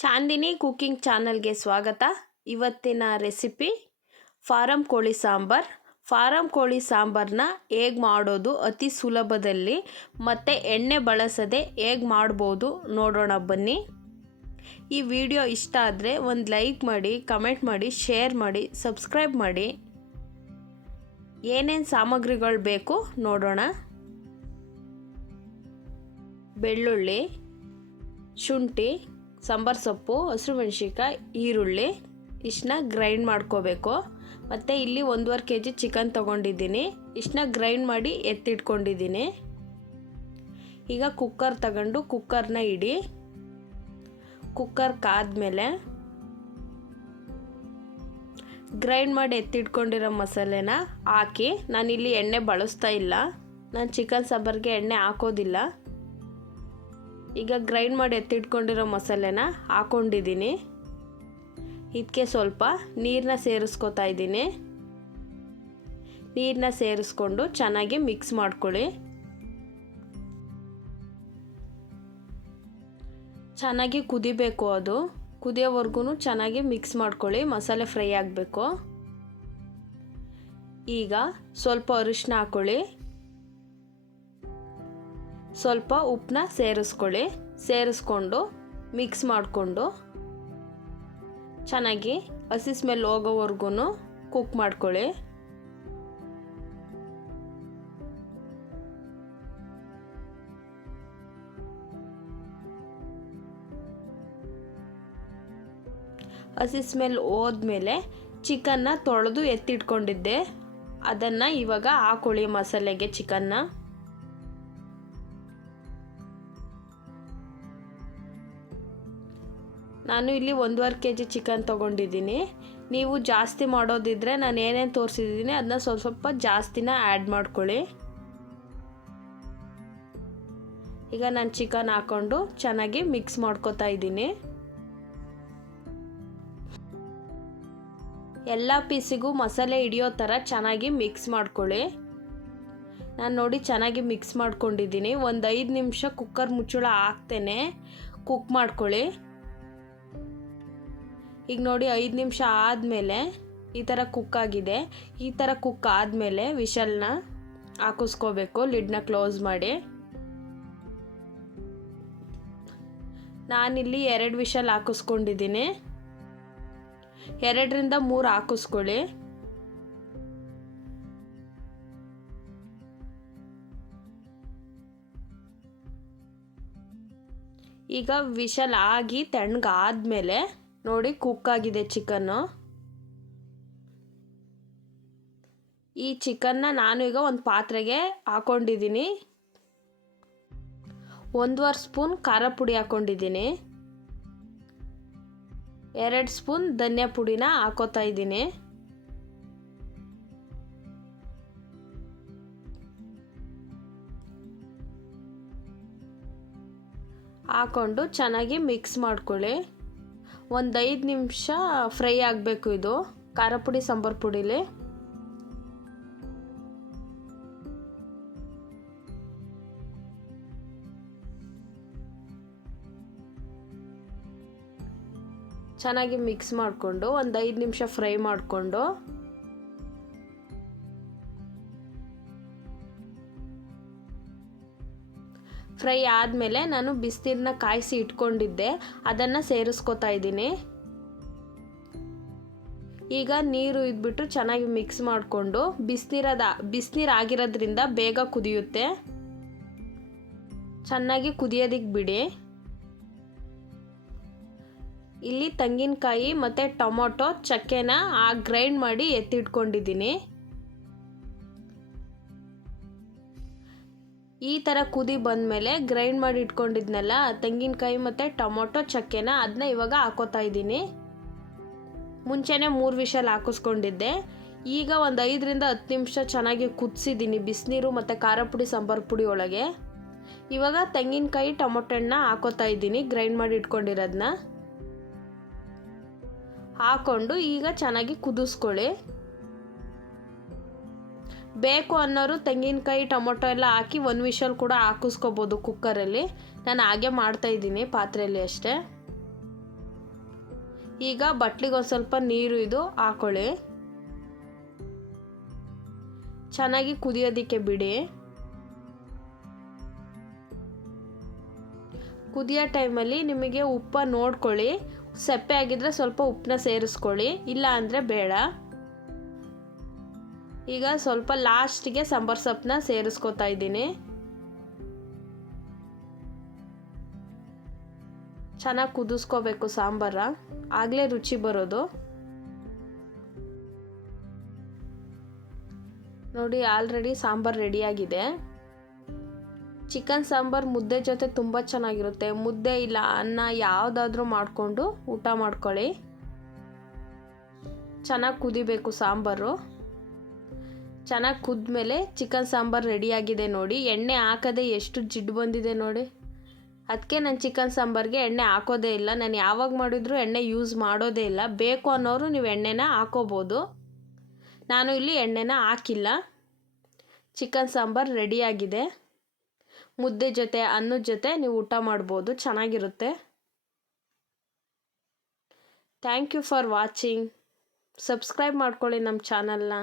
Chandni cooking ಚಾನಲ್ಗೆ ಸ್ವಾಗತ. ಇವತ್ತಿನ ರೆಸಿಪಿ ಫಾರಂ ಕೋಳಿ ಸಾಂಬಾರ್. ಫಾರಂ ಕೋಳಿ ಸಾಂಬಾರನ್ನ ಹೇಗೆ ಮಾಡೋದು ಅತಿ ಸುಲಭದಲ್ಲಿ ಮತ್ತು ಎಣ್ಣೆ ಬಳಸದೆ ಹೇಗೆ ಮಾಡ್ಬೋದು ನೋಡೋಣ ಬನ್ನಿ. ಈ ವಿಡಿಯೋ ಇಷ್ಟ ಆದರೆ ಒಂದು ಲೈಕ್ ಮಾಡಿ, ಕಮೆಂಟ್ ಮಾಡಿ, ಶೇರ್ ಮಾಡಿ, ಸಬ್ಸ್ಕ್ರೈಬ್ ಮಾಡಿ. ಏನೇನು ಸಾಮಗ್ರಿಗಳು ಬೇಕು ನೋಡೋಣ. ಬೆಳ್ಳುಳ್ಳಿ, ಶುಂಠಿ, ಸಾಂಬಾರು ಸೊಪ್ಪು, ಹಸಿರು ಮೆಣಸಿನ್ಕಾಯಿ, ಈರುಳ್ಳಿ ಇಷ್ಟನ್ನ ಗ್ರೈಂಡ್ ಮಾಡ್ಕೋಬೇಕು. ಮತ್ತು ಇಲ್ಲಿ 1.5 kg ಚಿಕನ್ ತೊಗೊಂಡಿದ್ದೀನಿ. ಇಷ್ಟನ್ನ ಗ್ರೈಂಡ್ ಮಾಡಿ ಎತ್ತಿಟ್ಕೊಂಡಿದ್ದೀನಿ. ಈಗ ಕುಕ್ಕರ್ ತಗೊಂಡು ಕುಕ್ಕರ್ನ ಇಡಿ. ಕುಕ್ಕರ್ ಕಾದ್ಮೇಲೆ ಗ್ರೈಂಡ್ ಮಾಡಿ ಎತ್ತಿಟ್ಕೊಂಡಿರೋ ಮಸಾಲೆನ ಹಾಕಿ. ನಾನಿಲ್ಲಿ ಎಣ್ಣೆ ಬಳಸ್ತಾ ಇಲ್ಲ, ನಾನು ಚಿಕನ್ ಸಾಂಬಾರಿಗೆ ಎಣ್ಣೆ ಹಾಕೋದಿಲ್ಲ. ಈಗ ಗ್ರೈಂಡ್ ಮಾಡಿ ಎತ್ತಿಟ್ಕೊಂಡಿರೋ ಮಸಾಲೆನ ಹಾಕೊಂಡಿದ್ದೀನಿ. ಇದಕ್ಕೆ ಸ್ವಲ್ಪ ನೀರನ್ನ ಸೇರಿಸ್ಕೊತಾ ಇದ್ದೀನಿ. ನೀರನ್ನ ಸೇರಿಸ್ಕೊಂಡು ಚೆನ್ನಾಗಿ ಮಿಕ್ಸ್ ಮಾಡ್ಕೊಳ್ಳಿ. ಚೆನ್ನಾಗಿ ಕುದಿಬೇಕು, ಅದು ಕುದಿಯೋವರೆಗೂ ಚೆನ್ನಾಗಿ ಮಿಕ್ಸ್ ಮಾಡ್ಕೊಳ್ಳಿ. ಮಸಾಲೆ ಫ್ರೈ ಆಗಬೇಕು. ಈಗ ಸ್ವಲ್ಪ ಅರಿಶಿನ ಹಾಕ್ಕೊಳ್ಳಿ, ಸ್ವಲ್ಪ ಉಪ್ಪನ್ನ ಸೇರಿಸ್ಕೊಂಡು ಮಿಕ್ಸ್ ಮಾಡಿಕೊಂಡು ಚೆನ್ನಾಗಿ ಹಸಿ ಸ್ಮೆಲ್ ಹೋಗೋವರೆಗೂ ಕುಕ್ ಮಾಡ್ಕೊಳ್ಳಿ. ಹಸಿ ಸ್ಮೆಲ್ ಹೋದ್ಮೇಲೆ ಚಿಕನ್ನ ತೊಳೆದು ಎತ್ತಿಟ್ಕೊಂಡಿದ್ದೆ, ಅದನ್ನು ಇವಾಗ ಹಾಕೊಳ್ಳಿ ಮಸಾಲೆಗೆ. ಚಿಕನ್ನ ನಾನು ಇಲ್ಲಿ 1.5 kg ಚಿಕನ್ ತೊಗೊಂಡಿದ್ದೀನಿ. ನೀವು ಜಾಸ್ತಿ ಮಾಡೋದಿದ್ರೆ ನಾನು ಏನೇನು ತೋರಿಸಿದ್ದೀನಿ ಅದನ್ನ ಸ್ವಲ್ಪ ಜಾಸ್ತಿನ ಆ್ಯಡ್ ಮಾಡ್ಕೊಳ್ಳಿ. ಈಗ ನಾನು ಚಿಕನ್ ಹಾಕ್ಕೊಂಡು ಚೆನ್ನಾಗಿ ಮಿಕ್ಸ್ ಮಾಡ್ಕೊತಾ ಇದ್ದೀನಿ. ಎಲ್ಲ ಪೀಸಿಗೂ ಮಸಾಲೆ ಹಿಡಿಯೋ ಥರ ಚೆನ್ನಾಗಿ ಮಿಕ್ಸ್ ಮಾಡ್ಕೊಳ್ಳಿ. ನಾನು ನೋಡಿ ಚೆನ್ನಾಗಿ ಮಿಕ್ಸ್ ಮಾಡ್ಕೊಂಡಿದ್ದೀನಿ. ಒಂದು 5 ನಿಮಿಷ ಕುಕ್ಕರ್ ಮುಚ್ಚಳ ಹಾಕ್ತೇನೆ ಕುಕ್ ಮಾಡ್ಕೊಳ್ಳಿ. ಈಗ ನೋಡಿ 5 ನಿಮಿಷ ಆದಮೇಲೆ ಈ ಥರ ಕುಕ್ ಆಗಿದೆ. ಈ ಥರ ಕುಕ್ ಆದಮೇಲೆ ವಿಷಲ್ನ ಹಾಕಿಸ್ಕೋಬೇಕು. ಲಿಡ್ನ ಕ್ಲೋಸ್ ಮಾಡಿ. ನಾನಿಲ್ಲಿ 2 ವಿಷಲ್ ಹಾಕಿಸ್ಕೊಂಡಿದ್ದೀನಿ. 2ರಿಂದ 3 ಹಾಕಿಸ್ಕೊಳ್ಳಿ. ಈಗ ವಿಷಲ್ ಆಗಿ ತಣ್ಣಗಾದ್ಮೇಲೆ ನೋಡಿ ಕುಕ್ ಆಗಿದೆ ಚಿಕನ್ನು. ಈ ಚಿಕನ್ನ ನಾನು ಈಗ ಒಂದು ಪಾತ್ರೆಗೆ ಹಾಕೊಂಡಿದ್ದೀನಿ. 1.5 ಸ್ಪೂನ್ ಖಾರ ಪುಡಿ ಹಾಕೊಂಡಿದ್ದೀನಿ. 2 ಸ್ಪೂನ್ ಧನಿಯಾ ಪುಡಿನ ಹಾಕೋತಾ ಇದ್ದೀನಿ. ಹಾಕೊಂಡು ಚೆನ್ನಾಗಿ ಮಿಕ್ಸ್ ಮಾಡ್ಕೊಳ್ಳಿ. ಒಂದು 5 ನಿಮಿಷ ಫ್ರೈ ಆಗಬೇಕು ಇದು ಖಾರ ಪುಡಿ ಸಾಂಬಾರು ಪುಡಿಲಿ. ಚೆನ್ನಾಗಿ ಮಿಕ್ಸ್ ಮಾಡಿಕೊಂಡು ಒಂದು 5 ನಿಮಿಷ ಫ್ರೈ ಮಾಡಿಕೊಂಡು ಫ್ರೈ ಆದಮೇಲೆ ನಾನು ಬಿಸಿನೀರನ್ನ ಕಾಯಿಸಿ ಇಟ್ಕೊಂಡಿದ್ದೆ, ಅದನ್ನು ಸೇರಿಸ್ಕೊತಾ ಇದ್ದೀನಿ. ಈಗ ನೀರು ಇದ್ಬಿಟ್ಟು ಚೆನ್ನಾಗಿ ಮಿಕ್ಸ್ ಮಾಡಿಕೊಂಡು ಬಿಸಿನೀರು ಆಗಿರೋದ್ರಿಂದ ಬೇಗ ಕುದಿಯುತ್ತೆ. ಚೆನ್ನಾಗಿ ಕುದಿಯೋದಕ್ಕೆ ಬಿಡಿ. ಇಲ್ಲಿ ತೆಂಗಿನಕಾಯಿ ಮತ್ತು ಟೊಮೊಟೊ ಚಕ್ಕೆನ ಗ್ರೈಂಡ್ ಮಾಡಿ ಎತ್ತಿಟ್ಕೊಂಡಿದ್ದೀನಿ. ಈ ಥರ ಕುದಿ ಬಂದಮೇಲೆ ಗ್ರೈಂಡ್ ಮಾಡಿ ಇಟ್ಕೊಂಡಿದ್ನಲ್ಲ ತೆಂಗಿನಕಾಯಿ ಮತ್ತು ಟೊಮೊಟೊ ಚಕ್ಕೆನ ಅದನ್ನ ಇವಾಗ ಹಾಕೋತಾ ಇದ್ದೀನಿ. ಮುಂಚೆನೇ 3 ವಿಷಲ್ ಹಾಕಿಸ್ಕೊಂಡಿದ್ದೆ. ಈಗ ಒಂದು 5ರಿಂದ 10 ನಿಮಿಷ ಚೆನ್ನಾಗಿ ಕುದಿಸಿದ್ದೀನಿ ಬಿಸಿನೀರು ಮತ್ತು ಖಾರ ಪುಡಿ ಸಾಂಬಾರು ಪುಡಿ ಒಳಗೆ. ಇವಾಗ ತೆಂಗಿನಕಾಯಿ ಟೊಮೊಟೊ ಹಣ್ಣನ್ನ ಹಾಕೋತಾ ಇದ್ದೀನಿ. ಗ್ರೈಂಡ್ ಮಾಡಿ ಇಟ್ಕೊಂಡಿರೋದನ್ನ ಹಾಕ್ಕೊಂಡು ಈಗ ಚೆನ್ನಾಗಿ ಕುದಿಸ್ಕೊಳ್ಳಿ. ಬೇಕು ಅನ್ನೋರು ತೆಂಗಿನಕಾಯಿ ಟೊಮೊಟೊ ಎಲ್ಲ ಹಾಕಿ 1 ವಿಷಲ್ ಕೂಡ ಹಾಕಿಸ್ಕೋಬೋದು ಕುಕ್ಕರಲ್ಲಿ. ನಾನು ಹಾಗೆ ಮಾಡ್ತಾಯಿದ್ದೀನಿ ಪಾತ್ರೆಯಲ್ಲಿ ಅಷ್ಟೇ. ಈಗ ಬಟ್ಲಿಗೆ ಒಂದು ಸ್ವಲ್ಪ ನೀರು ಇದು ಹಾಕೊಳ್ಳಿ. ಚೆನ್ನಾಗಿ ಕುದಿಯೋದಕ್ಕೆ ಬಿಡಿ. ಕುದಿಯೋ ಟೈಮಲ್ಲಿ ನಿಮಗೆ ಉಪ್ಪ ನೋಡ್ಕೊಳ್ಳಿ. ಸಪ್ಪೆ ಆಗಿದ್ರೆ ಸ್ವಲ್ಪ ಉಪ್ಪನ್ನ ಸೇರಿಸ್ಕೊಳ್ಳಿ, ಇಲ್ಲ ಅಂದರೆ ಬೇಡ. ಈಗ ಸ್ವಲ್ಪ ಲಾಸ್ಟಿಗೆ ಸಾಂಬಾರು ಸೊಪ್ಪನ್ನ ಸೇರಿಸ್ಕೊತಾ ಇದ್ದೀನಿ. ಚೆನ್ನಾಗಿ ಕುದಿಸ್ಕೋಬೇಕು ಸಾಂಬಾರ, ಆಗಲೇ ರುಚಿ ಬರೋದು. ನೋಡಿ ಆಲ್ರೆಡಿ ಸಾಂಬಾರು ರೆಡಿಯಾಗಿದೆ. ಚಿಕನ್ ಸಾಂಬಾರು ಮುದ್ದೆ ಜೊತೆ ತುಂಬ ಚೆನ್ನಾಗಿರುತ್ತೆ. ಮುದ್ದೆ ಇಲ್ಲ ಅನ್ನ ಯಾವುದಾದ್ರೂ ಮಾಡಿಕೊಂಡು ಊಟ ಮಾಡ್ಕೊಳ್ಳಿ. ಚೆನ್ನಾಗಿ ಕುದಿಬೇಕು ಸಾಂಬಾರು. ಚೆನ್ನಾಗಿ ಕುದ್ಮೇಲೆ ಚಿಕನ್ ಸಾಂಬಾರು ರೆಡಿಯಾಗಿದೆ ನೋಡಿ. ಎಣ್ಣೆ ಹಾಕದೆ ಎಷ್ಟು ಜಿಡ್ಡು ಬಂದಿದೆ ನೋಡಿ. ಅದಕ್ಕೆ ನಾನು ಚಿಕನ್ ಸಾಂಬಾರಿಗೆ ಎಣ್ಣೆ ಹಾಕೋದೇ ಇಲ್ಲ. ನಾನು ಯಾವಾಗ ಮಾಡಿದ್ರೂ ಎಣ್ಣೆ ಯೂಸ್ ಮಾಡೋದೇ ಇಲ್ಲ. ಬೇಕು ಅನ್ನೋರು ನೀವು ಎಣ್ಣೆನ ಹಾಕೋಬೋದು. ನಾನು ಇಲ್ಲಿ ಎಣ್ಣೆನ ಹಾಕಿಲ್ಲ. ಚಿಕನ್ ಸಾಂಬಾರು ರೆಡಿಯಾಗಿದೆ. ಮುದ್ದೆ ಜೊತೆ ಅನ್ನದ ಜೊತೆ ನೀವು ಊಟ ಮಾಡ್ಬೋದು, ಚೆನ್ನಾಗಿರುತ್ತೆ. Thank you for watching. Subscribe ಮಾಡ್ಕೊಳ್ಳಿ ನಮ್ಮ ಚಾನಲ್ನ.